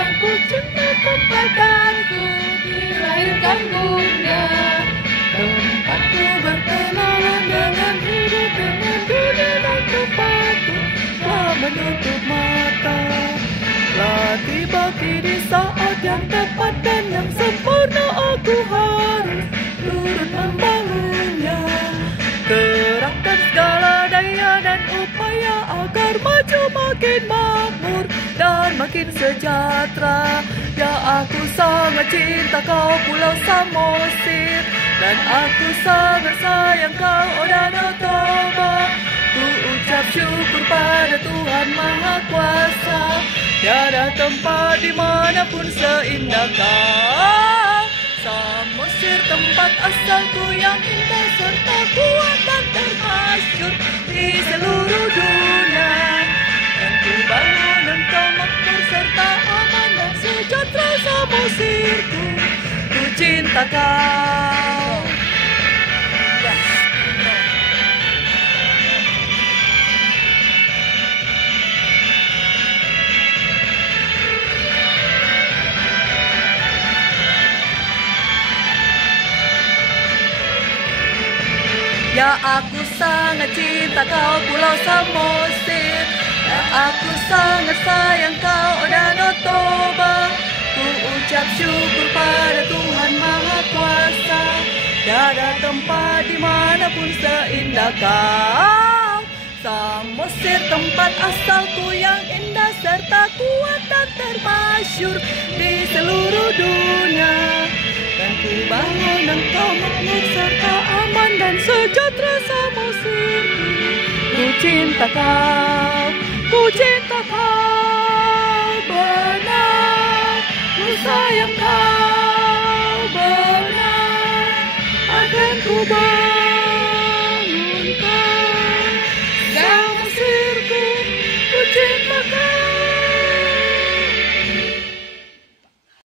yang ku cinta tempatku dilahirkan Bunda. Tempatku berkenalan dengan hidup, dengan dunia dan tempatku tak menutup mata. Telah tiba kini saat yang tepat dan yang sempurna, aku harus turut membangunnya. Kerahkan segala daya dan upaya agar maju makin makmur dan makin sejahtera. Ya, aku sangat cinta kau Pulau Samosir, dan aku sangat sayang kau Danau Toba. Ku ucap syukur pada Tuhan Maha Kuasa, tiada tempat dimanapun seindah kau. Samosir tempat asalku yang indah serta kuat dan termasyhur di seluruh dunia. Dan ku bangun engkau makmur serta aman dan sejahtera Samosirku, ku cinta kau. Ya, aku sangat cinta kau Pulau Samosir. Ya, aku sangat sayang kau Danau Toba. Ku ucap syukur pada Tuhan Maha Kuasa, tiada tempat dimanapun seindah kau. Samosir tempat asalku yang indah serta kuat dan termasyhur di seluruh dunia. Dan ku bangun engkau makmur serta aman dan sejahtera Samosirku, ku cinta kau, ku cinta kau benar, ku sayang kau benar, akan ku